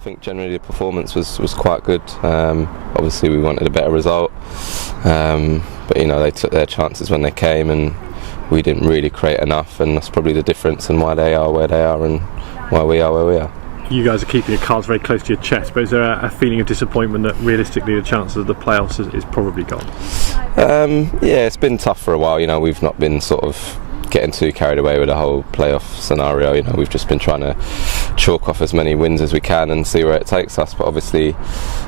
I think generally the performance was quite good. Obviously we wanted a better result, but they took their chances when they came, and we didn't really create enough, and that's probably the difference in why they are where they are and why we are where we are. You guys are keeping your cards very close to your chest, but is there a feeling of disappointment that realistically the chances of the playoffs is probably gone? Yeah, it's been tough for a while. We've not been sort of getting too carried away with the whole playoff scenario. We've just been trying to chalk off as many wins as we can and see where it takes us. But obviously,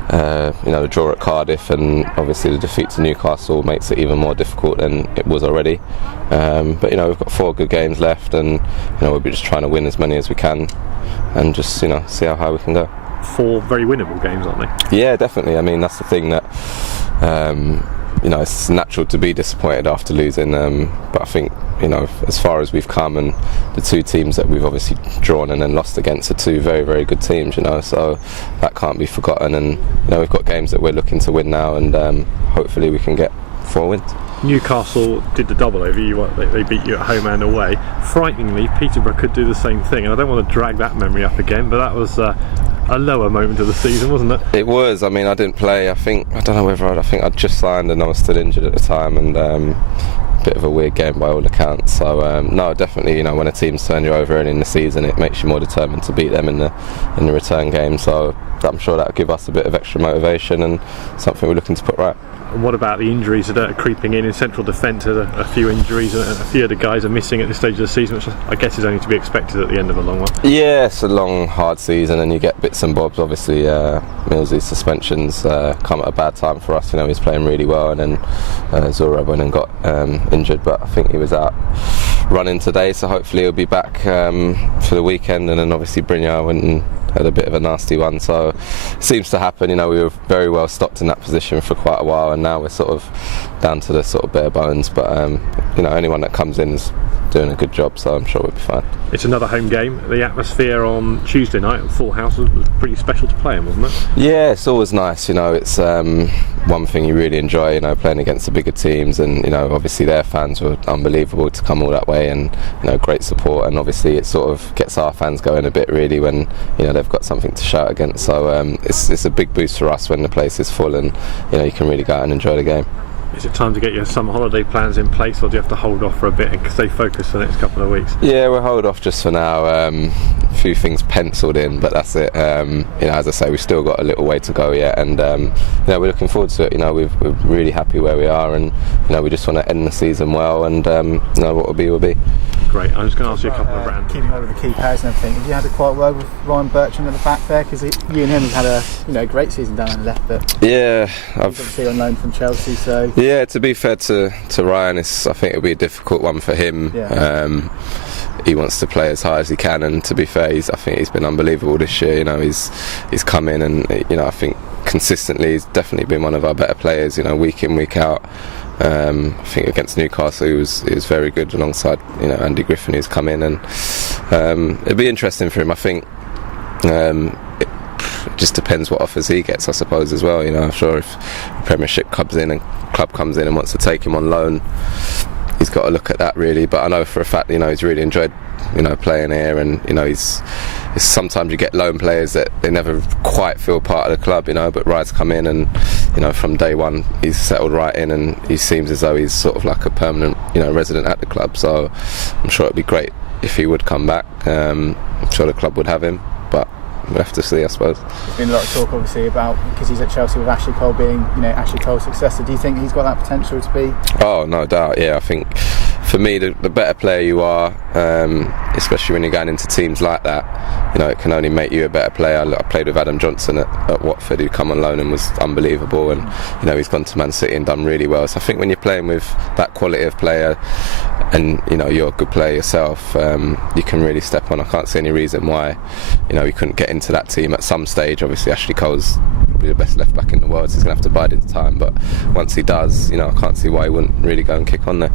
the draw at Cardiff and obviously the defeat to Newcastle makes it even more difficult than it was already. But we've got 4 good games left, and we'll be just trying to win as many as we can, and just see how high we can go. 4 very winnable games, aren't they? Yeah, definitely. I mean, that's the thing that it's natural to be disappointed after losing, but I think as far as we've come, and the 2 teams that we've obviously drawn and then lost against are 2 very, very good teams, so that can't be forgotten. And we've got games that we're looking to win now, and hopefully we can get 4 wins. Newcastle did the double over you. They beat you at home and away. Frighteningly, Peterborough could do the same thing, and I don't want to drag that memory up again, but that was a lower moment of the season, wasn't it? It was. I mean, I didn't play. I think I'd just signed and I was still injured at the time, and a bit of a weird game by all accounts. So no, definitely, when a team's turn you over early in the season, it makes you more determined to beat them in the return game. So I'm sure that'll give us a bit of extra motivation and something we're looking to put right. And what about the injuries that are creeping in central defence? A few injuries, and a few of the guys are missing at this stage of the season, which I guess is only to be expected at the end of a long one. Yeah, it's a long, hard season, and you get bits and bobs. Obviously, Millsy's suspensions come at a bad time for us. He's playing really well, and then Zora went and got injured, but I think he was out running today, so hopefully he'll be back for the weekend. And then obviously Brynjar went and had a bit of a nasty one, so it seems to happen. We were very well stocked in that position for quite a while, and now we're sort of down to the sort of bare bones, but anyone that comes in is doing a good job, so I'm sure we'll be fine. It's another home game. The atmosphere on Tuesday night at Full House was pretty special to play in, wasn't it? Yeah, it's always nice. It's one thing you really enjoy, playing against the bigger teams, and obviously their fans were unbelievable to come all that way, and great support, and obviously it sort of gets our fans going a bit really when they've got something to shout against. So it's a big boost for us when the place is full, and you can really go out and enjoy the game. Is it time to get your summer holiday plans in place, or do you have to hold off for a bit and stay focused for the next couple of weeks? Yeah, we'll hold off just for now. A few things penciled in, but that's it. As I say, we've still got a little way to go yet, and we're looking forward to it. We're really happy where we are, and we just want to end the season well, and what will be will be. Great. I'm just going to ask you a couple of random. Keeping over the key players and everything. Have you had a quiet word with Ryan Bertrand at the back there? Because you and him have had a great season down on the left, but yeah, he's obviously on loan from Chelsea. So yeah, to be fair to Ryan, I think it'll be a difficult one for him. Yeah. He wants to play as high as he can, and to be fair, I think he's been unbelievable this year. He's come in, and I think consistently he's definitely been one of our better players. Week in, week out. I think against Newcastle he was very good alongside Andy Griffin, who's come in, and it'll be interesting for him. I think it just depends what offers he gets, I suppose, as well. I'm sure if the Premiership club comes in and wants to take him on loan, he's got to look at that really. But I know for a fact he's really enjoyed playing here, and sometimes you get loan players that they never quite feel part of the club, but Ryan's come in, and from day one he's settled right in, and he seems as though he's sort of like a permanent resident at the club. So I'm sure it'd be great if he would come back. I'm sure the club would have him, but we'll have to see, I suppose. There's been a lot of talk obviously about, because he's at Chelsea with Ashley Cole being Ashley Cole's successor. Do you think he's got that potential to be? Oh, no doubt. Yeah, I think for me the better player you are, especially when you're going into teams like that, it can only make you a better player. I played with Adam Johnson at Watford, who come on loan and was unbelievable, and he's gone to Man City and done really well. So I think when you're playing with that quality of player, and you're a good player yourself, you can really step on. I can't see any reason why he couldn't get into that team at some stage. Obviously Ashley Cole's probably the best left back in the world, so he's going to have to bide his time, but once he does, I can't see why he wouldn't really go and kick on there.